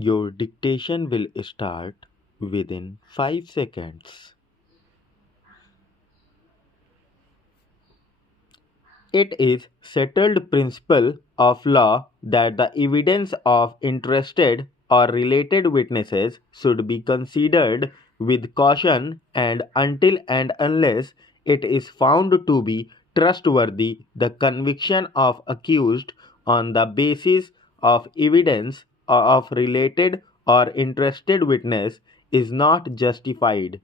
Your dictation will start within 5 seconds. It is settled principle of law that the evidence of interested or related witnesses should be considered with caution and until and unless it is found to be trustworthy, the conviction of accused on the basis of evidence of related or interested witness is not justified.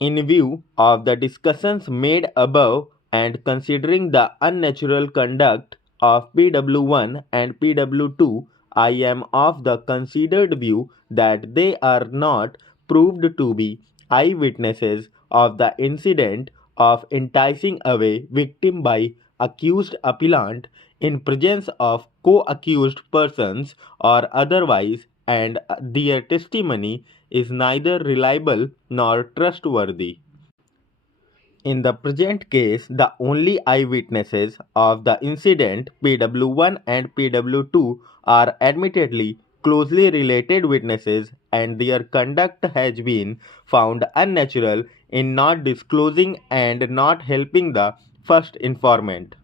In view of the discussions made above and considering the unnatural conduct of PW1 and PW2, I am of the considered view that they are not proved to be eyewitnesses of the incident of enticing away victim by accused appellant in presence of co-accused persons or otherwise, and their testimony is neither reliable nor trustworthy. In the present case, the only eyewitnesses of the incident, PW1 and PW2, are admittedly closely related witnesses, and their conduct has been found unnatural in not disclosing and not helping the first informant.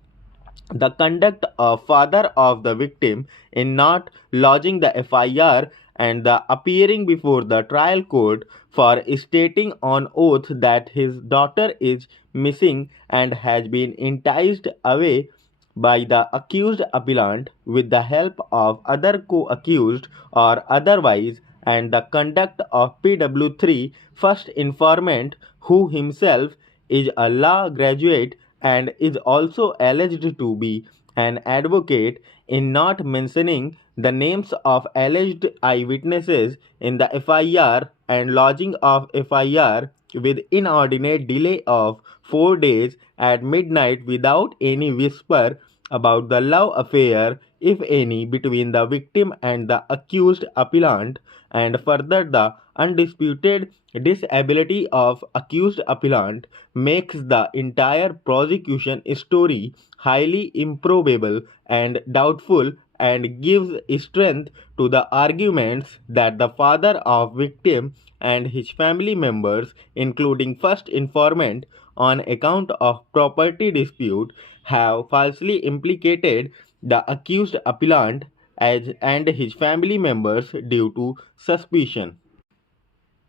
The conduct of father of the victim in not lodging the FIR and the appearing before the trial court for stating on oath that his daughter is missing and has been enticed away by the accused appellant with the help of other co-accused or otherwise, and the conduct of PW3 first informant who himself is a law graduate and is also alleged to be an advocate in not mentioning the names of alleged eyewitnesses in the FIR and lodging of FIR with inordinate delay of 4 days at midnight without any whisper about the love affair, if any, between the victim and the accused appellant, and further the undisputed disability of accused appellant makes the entire prosecution story highly improbable and doubtful and gives strength to the arguments that the father of victim and his family members, including first informant on account of property dispute, have falsely implicated the accused appellant and his family members due to suspicion.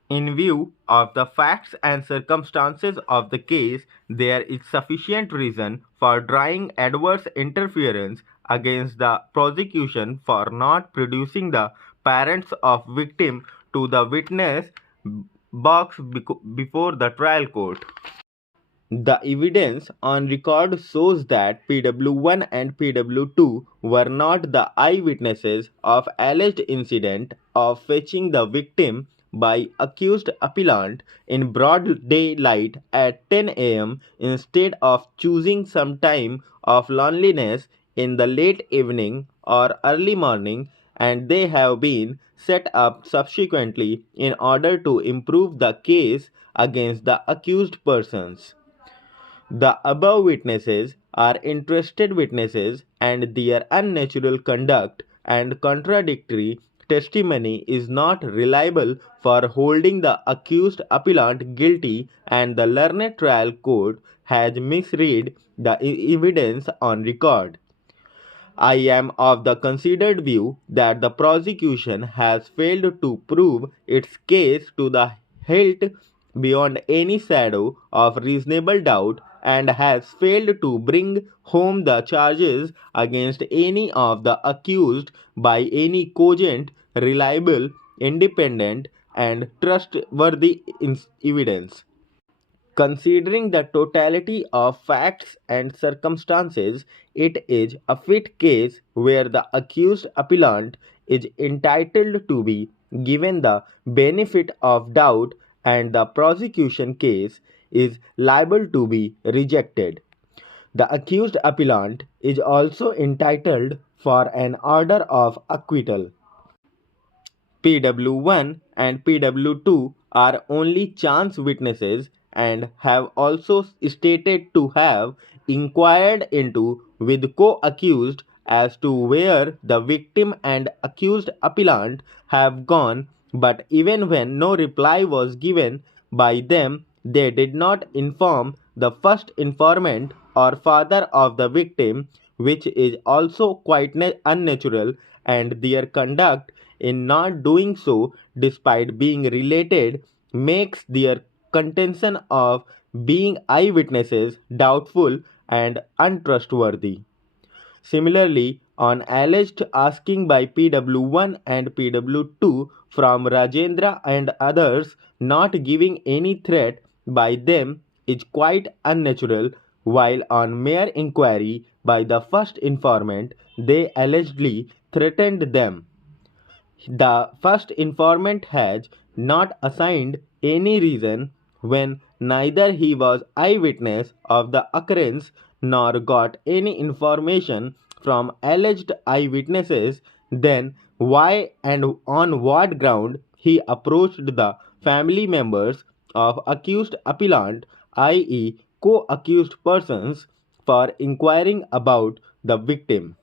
In view of the facts and circumstances of the case, there is sufficient reason for drawing adverse interference against the prosecution for not producing the parents of victim to the witness box before the trial court. The evidence on record shows that PW1 and PW2 were not the eyewitnesses of alleged incident of fetching the victim by accused appellant in broad daylight at 10 a.m. instead of choosing some time of loneliness in the late evening or early morning, and they have been set up subsequently in order to improve the case against the accused persons. The above witnesses are interested witnesses, and their unnatural conduct and contradictory testimony is not reliable for holding the accused appellant guilty, and the learned trial court has misread the evidence on record. I am of the considered view that the prosecution has failed to prove its case to the hilt beyond any shadow of reasonable doubt, and has failed to bring home the charges against any of the accused by any cogent, reliable, independent, and trustworthy evidence. Considering the totality of facts and circumstances, it is a fit case where the accused appellant is entitled to be given the benefit of doubt and the prosecution case is liable to be rejected. The accused appellant is also entitled for an order of acquittal. PW1 and PW2 are only chance witnesses and have also stated to have inquired into with co-accused as to where the victim and accused appellant have gone, but even when no reply was given by them, they did not inform the first informant or father of the victim, which is also quite unnatural, and their conduct in not doing so, despite being related, makes their contention of being eyewitnesses doubtful and untrustworthy. Similarly, on alleged asking by PW1 and PW2 from Rajendra and others, not giving any threat by them is quite unnatural, while on mere inquiry by the first informant, they allegedly threatened them. The first informant has not assigned any reason when neither he was eyewitness of the occurrence nor got any information from alleged eyewitnesses, then why and on what ground he approached the family members of accused appellant, i.e., co-accused persons, for inquiring about the victim.